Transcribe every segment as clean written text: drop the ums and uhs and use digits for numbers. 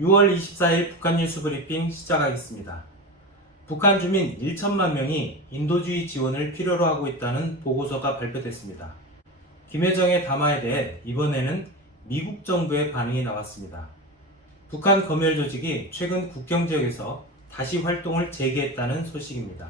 6월 24일 북한 뉴스 브리핑 시작하겠습니다. 북한 주민 1천만 명이 인도주의 지원을 필요로 하고 있다는 보고서가 발표됐습니다. 김여정의 담화에 대해 이번에는 미국 정부의 반응이 나왔습니다. 북한 검열 조직이 최근 국경 지역에서 다시 활동을 재개했다는 소식입니다.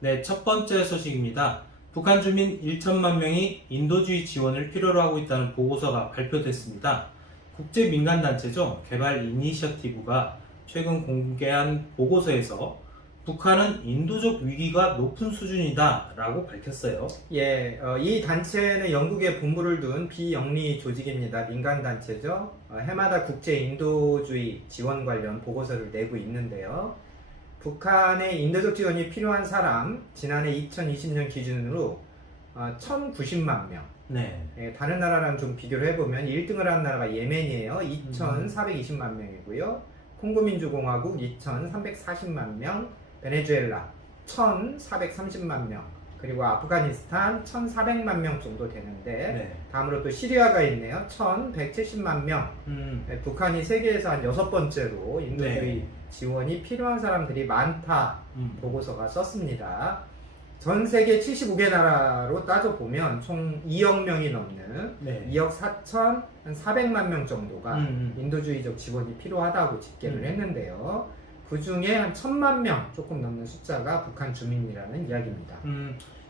네, 첫 번째 소식입니다. 북한 주민 1천만 명이 인도주의 지원을 필요로 하고 있다는 보고서가 발표됐습니다. 국제민간단체죠. 개발 이니셔티브가 최근 공개한 보고서에서 북한은 인도적 위기가 높은 수준이다 라고 밝혔어요. 이 단체는 영국에 본부를 둔 비영리 조직입니다. 민간단체죠. 해마다 국제 인도주의 지원 관련 보고서를 내고 있는데요. 북한의 인도적 지원이 필요한 사람, 지난해 2020년 기준으로 1,090만 명. 네. 다른 나라랑 좀 비교를 해보면 1등을 한 나라가 예멘이에요. 2,420만 명이고요. 콩고민주공화국 2,340만 명, 베네수엘라 1,430만 명, 그리고 아프가니스탄 1,400만 명 정도 되는데 네. 다음으로 또 시리아가 있네요. 1,170만 명. 북한이 세계에서 한 6번째로 인도주의 지원이 필요한 사람들이 많다 보고서가 썼습니다. 전 세계 75개 나라로 따져보면 총 2억 명이 넘는 2억 4,400만 명 정도가 인도주의적 지원이 필요하다고 집계를 했는데요. 그 중에 한 1,000만 명 조금 넘는 숫자가 북한 주민이라는 이야기입니다.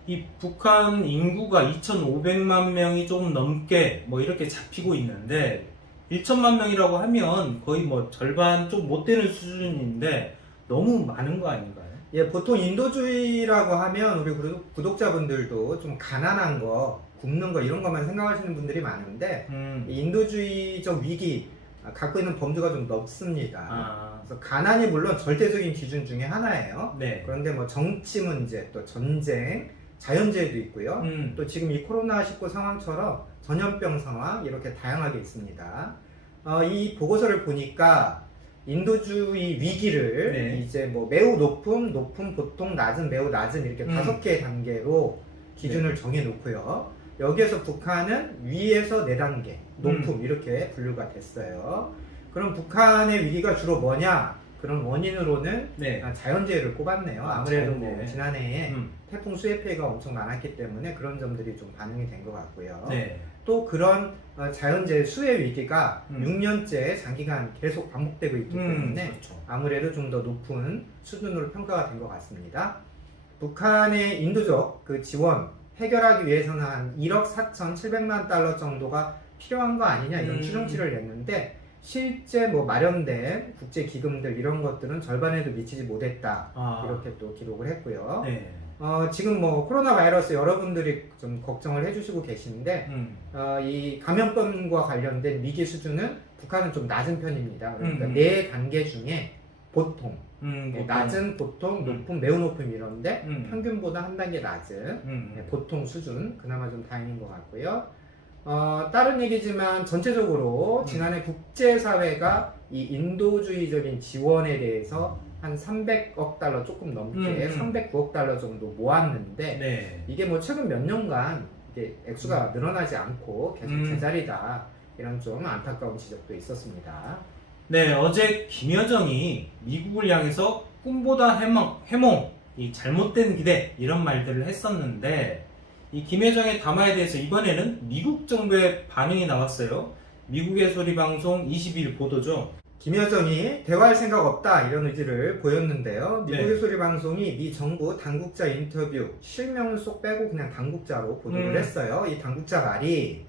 이 북한 인구가 2,500만 명이 조금 넘게 이렇게 잡히고 있는데 1천만 명이라고 하면 거의 절반 좀 못 되는 수준인데 너무 많은 거 아닌가요? 보통 인도주의라고 하면 우리 구독자분들도 좀 가난한 거, 굶는 거 이런 것만 생각하시는 분들이 많은데 이 인도주의적 위기 갖고 있는 범주가 좀 넓습니다. 그래서 가난이 물론 절대적인 기준 중에 하나예요. 네. 그런데 정치 문제, 또 전쟁, 자연재해도 있고요. 또 지금 이 코로나19 상황처럼 전염병 상황 이렇게 다양하게 있습니다. 이 보고서를 보니까 인도주의 위기를 이제 매우 높음, 보통, 낮은, 매우 낮은 이렇게 5개의 단계로 기준을 정해놓고요. 여기에서 북한은 위에서 4단계, 높음 이렇게 분류가 됐어요. 그럼 북한의 위기가 주로 뭐냐? 그런 원인으로는 자연재해를 꼽았네요. 아무래도 지난해에 태풍 수해 피해가 엄청 많았기 때문에 그런 점들이 좀 반영이 된 것 같고요. 또 그런 자연재해 수해 위기가 6년째 장기간 계속 반복되고 있기 때문에 아무래도 좀 더 높은 수준으로 평가가 된 것 같습니다. 북한의 인도적 그 지원 해결하기 위해서는 한 1억 4,700만 달러 정도가 필요한 거 아니냐 이런 추정치를 냈는데 실제 마련된 국제 기금들 이런 것들은 절반에도 미치지 못했다 이렇게 또 기록을 했고요. 지금 코로나 바이러스 여러분들이 좀 걱정을 해주시고 계신데 이 감염병과 관련된 위기 수준은 북한은 좀 낮은 편입니다. 그러니까 4단계 중에 보통 낮은, 보통, 높음, 매우 높음 이런데 평균보다 한 단계 낮은 보통 수준 그나마 좀 다행인 것 같고요. 다른 얘기지만 전체적으로 지난해 국제사회가 이 인도주의적인 지원에 대해서 한 300억 달러 조금 넘게 309억 달러 정도 모았는데 이게 최근 몇 년간 이게 액수가 늘어나지 않고 계속 제자리다 이런 좀 안타까운 지적도 있었습니다. 네, 어제 김여정이 미국을 향해서 꿈보다 해몽, 이 잘못된 기대 이런 말들을 했었는데 이 김여정의 담화에 대해서 이번에는 미국 정부의 반응이 나왔어요. 미국의 소리방송 21 보도죠. 김여정이 대화할 생각 없다 이런 의지를 보였는데요. 미국의 소리방송이 미 정부 당국자 인터뷰 실명을 쏙 빼고 그냥 당국자로 보도를 했어요. 이 당국자 말이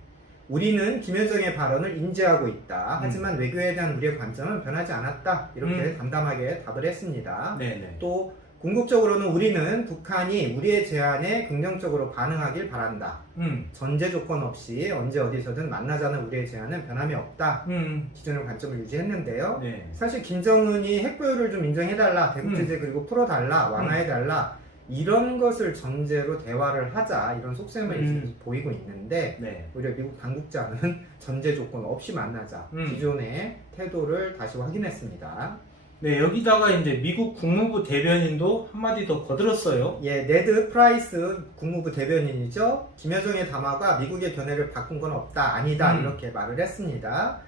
우리는 김여정의 발언을 인지하고 있다. 하지만 외교에 대한 우리의 관점은 변하지 않았다. 이렇게 담담하게 답을 했습니다. 또 궁극적으로는 우리는 북한이 우리의 제안에 긍정적으로 반응하길 바란다. 전제 조건 없이 언제 어디서든 만나자는 우리의 제안은 변함이 없다. 기존의 관점을 유지했는데요. 사실 김정은이 핵보유를 좀 인정해달라. 대북 제재 그리고 풀어달라. 완화해달라. 이런 것을 전제로 대화를 하자 이런 속셈을 보이고 있는데 오히려 미국 당국자는 전제 조건 없이 만나자 기존의 태도를 다시 확인했습니다. 여기다가 이제 미국 국무부 대변인도 한마디 더 거들었어요. 네드 프라이스 국무부 대변인이죠. 김여정의 담화가 미국의 견해를 바꾼 건 없다, 아니다 이렇게 말을 했습니다.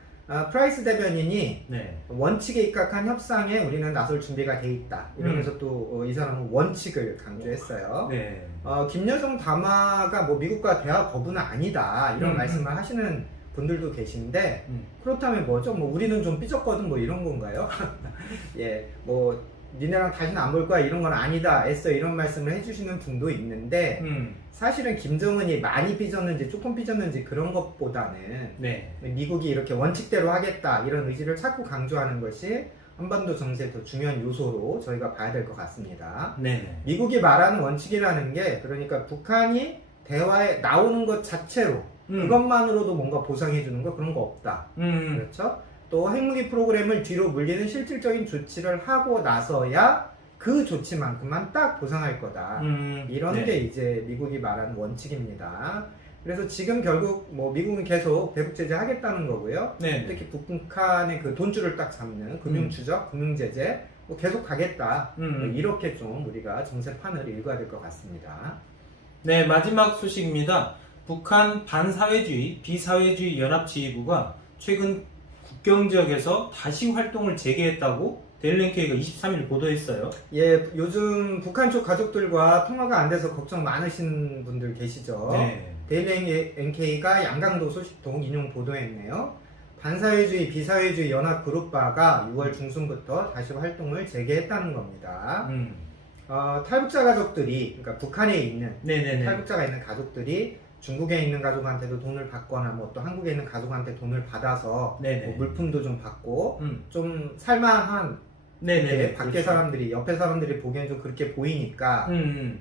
프라이스 대변인이 네. 원칙에 입각한 협상에 우리는 나설 준비가 돼 있다. 이러면서 또 이 사람은 원칙을 강조했어요. 네. 김여정 담화가 뭐 미국과 대화 거부는 아니다. 이런 말씀을 하시는 분들도 계신데 그렇다면 뭐죠? 뭐 우리는 좀 삐졌거든 뭐 이런 건가요? 예, 뭐 니네랑 다시는 안 볼 거야 이런 건 아니다 했어 이런 말씀을 해주시는 분도 있는데 사실은 김정은이 많이 삐졌는지 조금 삐졌는지 그런 것보다는 네. 미국이 이렇게 원칙대로 하겠다 이런 의지를 자꾸 강조하는 것이 한반도 정세의 더 중요한 요소로 저희가 봐야 될 것 같습니다. 네. 미국이 말하는 원칙이라는 게 그러니까 북한이 대화에 나오는 것 자체로 그것만으로도 뭔가 보상해 주는 거 그런 거 없다. 그렇죠? 또 핵무기 프로그램을 뒤로 물리는 실질적인 조치를 하고 나서야 그 조치만큼만 딱 보상할 거다. 이런 네. 게 이제 미국이 말하는 원칙입니다. 그래서 지금 결국 뭐 미국은 계속 대북 제재 하겠다는 거고요. 네. 특히 북한의 그 돈줄을 딱 잡는 금융 추적, 금융 제재 뭐 계속 가겠다. 뭐 이렇게 좀 우리가 정세판을 읽어야 될 것 같습니다. 네, 마지막 소식입니다. 북한 반사회주의, 비사회주의 연합지휘부가 최근 국경 지역에서 다시 활동을 재개했다고 데일리 NK가 23일 보도했어요. 예, 요즘 북한 쪽 가족들과 통화가 안 돼서 걱정 많으신 분들 계시죠? 네. 데일리 NK가 양강도 소식통 인용 보도했네요. 반사회주의, 비사회주의 연합 그룹바가 6월 중순부터 다시 활동을 재개했다는 겁니다. 탈북자 가족들이, 그러니까 북한에 있는 네네네. 탈북자가 있는 가족들이 중국에 있는 가족한테도 돈을 받거나 뭐 또 한국에 있는 가족한테 돈을 받아서 뭐 물품도 좀 받고 좀 살만한 네네. 밖에 그렇죠. 사람들이 옆에 사람들이 보기엔 좀 그렇게 보이니까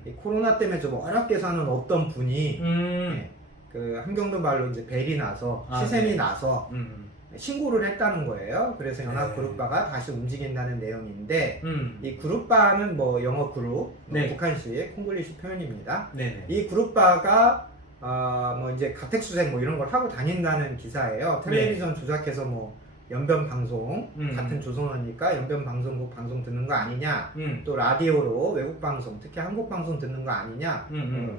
이 코로나 때문에 좀 어렵게 사는 어떤 분이 예, 그 함경도 말로 이제 벨이 나서 시샘이 네. 나서 신고를 했다는 거예요. 그래서 연합 네. 그룹바가 다시 움직인다는 내용인데 이 그룹바는 뭐 영어 그룹, 네. 북한식 콩글리시 표현입니다. 네네. 이 그룹바가 뭐 이제 가택수색 뭐 이런 걸 하고 다닌다는 기사예요. 텔레비전 조작해서 뭐 연변 방송 같은 조선어니까 연변 방송국 방송 듣는 거 아니냐, 또 라디오로 외국 방송 특히 한국 방송 듣는 거 아니냐,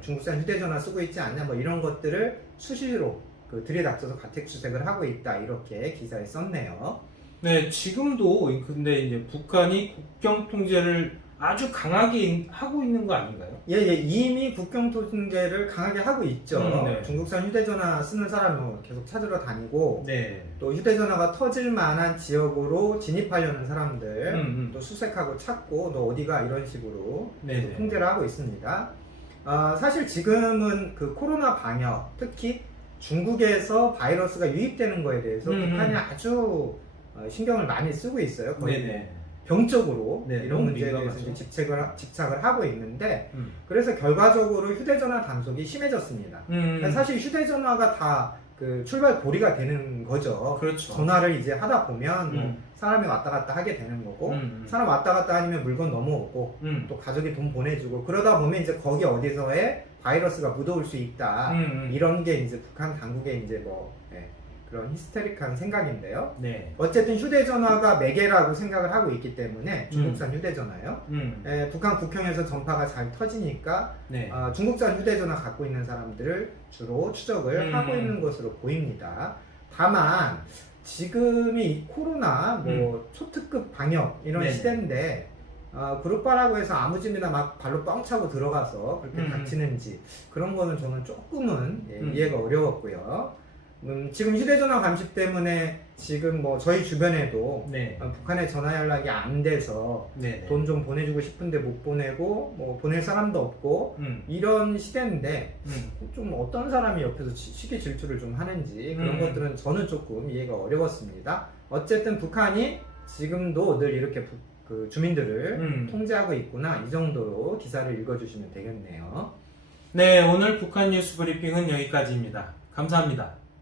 중국산 휴대전화 쓰고 있지 않냐 뭐 이런 것들을 수시로 그 들이닥쳐서 가택수색을 하고 있다 이렇게 기사에 썼네요. 네, 지금도 근데 이제 북한이 국경 통제를 아주 강하게 하고 있는 거 아닌가요? 예, 이미 국경 통제를 강하게 하고 있죠. 네. 중국산 휴대전화 쓰는 사람은 계속 찾으러 다니고, 네. 또 휴대전화가 터질 만한 지역으로 진입하려는 사람들 또 수색하고 찾고 너 어디가 이런 식으로 계속 통제를 하고 있습니다. 사실 지금은 그 코로나 방역, 특히 중국에서 바이러스가 유입되는 거에 대해서 북한이 아주 신경을 많이 쓰고 있어요. 거의 네네. 병적으로 네, 이런 너무 문제에 대해서 민감하죠. 이제 집착을 하고 있는데 그래서 결과적으로 휴대전화 단속이 심해졌습니다. 사실 휴대전화가 다 그 출발 고리가 되는 거죠. 그렇죠. 전화를 이제 하다 보면 뭐 사람이 왔다 갔다 하게 되는 거고 사람 왔다 갔다 하면 물건 넘어오고 또 가족이 돈 보내주고 그러다 보면 이제 거기 어디서에 바이러스가 묻어올 수 있다. 이런 게 이제 북한 당국의 이제 뭐 그런 히스테릭한 생각인데요. 네. 어쨌든 휴대전화가 매개라고 생각을 하고 있기 때문에 중국산 휴대전화요. 북한 국경에서 전파가 잘 터지니까 네. 중국산 휴대전화 갖고 있는 사람들을 주로 추적을 하고 있는 것으로 보입니다. 다만 지금이 이 코로나 뭐 초특급 방역 이런 네네. 시대인데 그룹바라고 해서 아무 집이나 막 발로 뻥 차고 들어가서 그렇게 닥치는지 그런 거는 저는 조금은 이해가 어려웠고요. 지금 휴대전화 감시 때문에 지금 뭐 저희 주변에도 북한에 전화 연락이 안 돼서 돈 좀 보내주고 싶은데 못 보내고 뭐 보낼 사람도 없고 이런 시대인데 좀 어떤 사람이 옆에서 시기 질투를 좀 하는지 그런 것들은 저는 조금 이해가 어려웠습니다. 어쨌든 북한이 지금도 늘 이렇게 그 주민들을 통제하고 있구나 이 정도로 기사를 읽어주시면 되겠네요. 네, 오늘 북한 뉴스 브리핑은 여기까지입니다. 감사합니다.